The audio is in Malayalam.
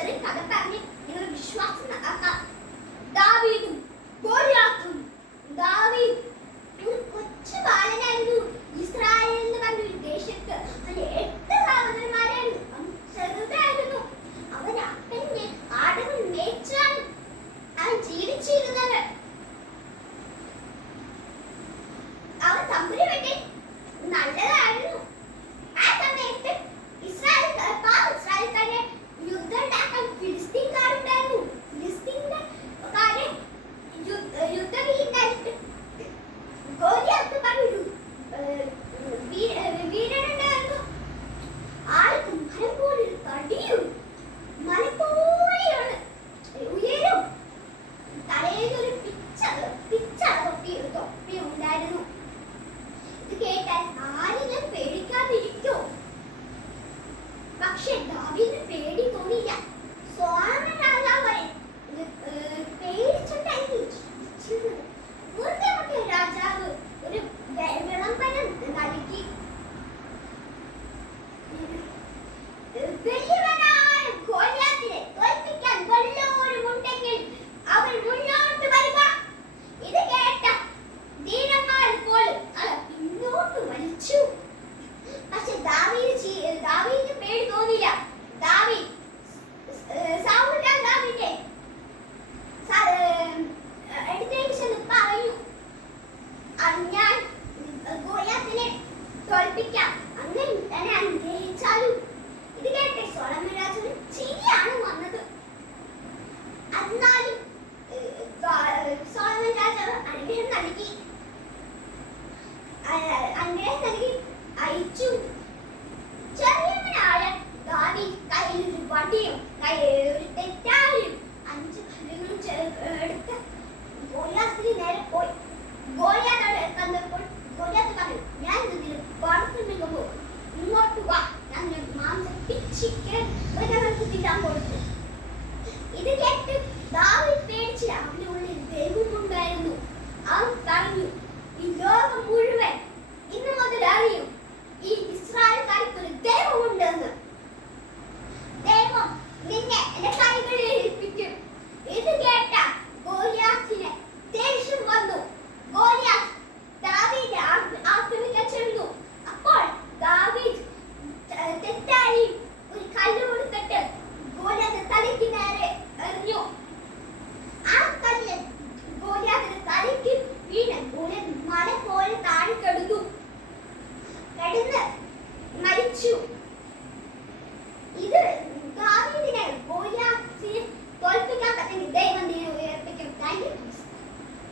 ചെറിയ കഥ പറഞ്ഞ് നിങ്ങൾ വിശ്വാസം ആക്കാം. ദാവീദും ഗോലിയാത്തും. ദാവീദ് ഒരു കൊച്ചു ബാലനായിരുന്നു. ഇസ്രായേൽ എന്ന് പറഞ്ഞ ഒരു ദേശത്ത് അതിൽ 8 സഹോദരന്മാരായിരുന്നു. അവൻ ചെറുതായിരുന്നു. അവൻ അപ്പന്റെ ആടുകൾ മേച്ചാണ് അവൻ ജീവിച്ചിരുന്നത്. അവൻ തമ്പുരു വെട്ടി നല്ലതായിരുന്നു. ആ സമയത്ത് ഇസ്രായേൽക്കാരെ യുദ്ധം ഉണ്ടാക്കാൻ ഫിലിസ്തീൻകാരുണ്ടായിരുന്നു. ഫിലിസ്തീൻകാരെ യുദ്ധം ഉണ്ടായിട്ട് ഗോലിയാത്ത് പറഞ്ഞൊരു വീരനുണ്ടായിരുന്നു. ആൾക്ക് മരം പോലൊരു തടിയും മല പോലെയാണ് ഉയരും. തലയിലൊരു പിച്ച തൊപ്പി ഉണ്ടായിരുന്നു. ഇത് കേട്ടാൽ ആരെങ്കിലും പേടിക്കാതിരിക്കോ? പക്ഷെ ദാവീദിന് പേടി തോന്നിയില്ല. സോളമൻ രാജാവ് പേടിച്ചിട്ടായിരുന്നു ജീവിച്ചിരുന്നത്. വെറുതെ രാജാവ് ഒരു വിളംബരം നൽകി. വലിയവനായ ഗോലിയാത്തിനെ തോൽപ്പിക്കാൻ വല്ലവരുമുണ്ടെങ്കിൽ അവൻ മുന്നോട്ട് വരിക. ഇത് കേട്ട ധീരന്മാർ പോലും പിന്നോട്ട് വലിച്ചു. പക്ഷെ ദാവീദിന് പേടി തോന്നില്ല. ദാവീദ് സൗൽ രാജാവിന്റെ അടുത്തേക്ക് ചെന്ന് പറഞ്ഞു, ഞാൻ ഗോലിയാത്തിനെ തോൽപ്പിക്കാം, അങ്ങനെ തന്നെ അനുഗ്രഹിച്ചാലും. ഇത് കേട്ടെ സോളമൻ രാജാവിന് ചിരിയാണ് വന്നത്. എന്നാലും സോളമൻ രാജാവ് അനുഗ്രഹം നൽകി അയച്ചു. ചെറിയവനായ ദാവീദ് കയ്യിൽ ഒരു വടിയും ഒരു തെറ്റാലും 5 കല്ലുകളും എടുത്ത് ഗോലിയാത്തിന് നേരെ പോയി. ഗോലിയാത്ത് കണ്ടപ്പോൾ ഗോലിയാത്ത് പറഞ്ഞു, ഞാൻ ഇതിന് വളർത്തുമ്പോൾ ഇങ്ങോട്ട് വാ, ഞാൻ മാംസം പിച്ചിക്ക് മൃഗങ്ങൾക്ക് തിന്നാൻ കൊടുത്തു. ഇത് കേട്ട് ദാവീദ് പേടിച്ചില്ല. അവന്റെ ഉള്ളിൽ ദൈവമുണ്ടായിരുന്നു. അവൻ പറഞ്ഞു, ഈ ലോകം മുഴുവൻ ഇന്നു മുതൽ അറിയും ഈ ഇസ്രായേൽക്കാർക്ക് ഒരു ദൈവമുണ്ടെന്ന്. ദൈവം നിന്നെ എന്റെ കൈകളിൽ ഏൽപ്പിക്കും. ഇത് കേട്ട ഗോലിയാത്തിന് ദേഷ്യം വന്നു. ഗോലിയാത്ത് ദാവീദിനെ ആക്രമിക്കാൻ ചെന്നു. അപ്പോൾ ദാവീദ് തെറ്റായി ഒരു കല്ല് കൊടുത്തിട്ട് ഗോലിയാത്ത് തലയ്ക്ക് നേരെ എറിഞ്ഞു. ആ കല്ല് ഗോലിയാത്തിന്റെ തലയ്ക്ക് വീണ് ഗോലിയാത്ത് മല പോലെ താഴെ കിടന്നു. മരിച്ചു.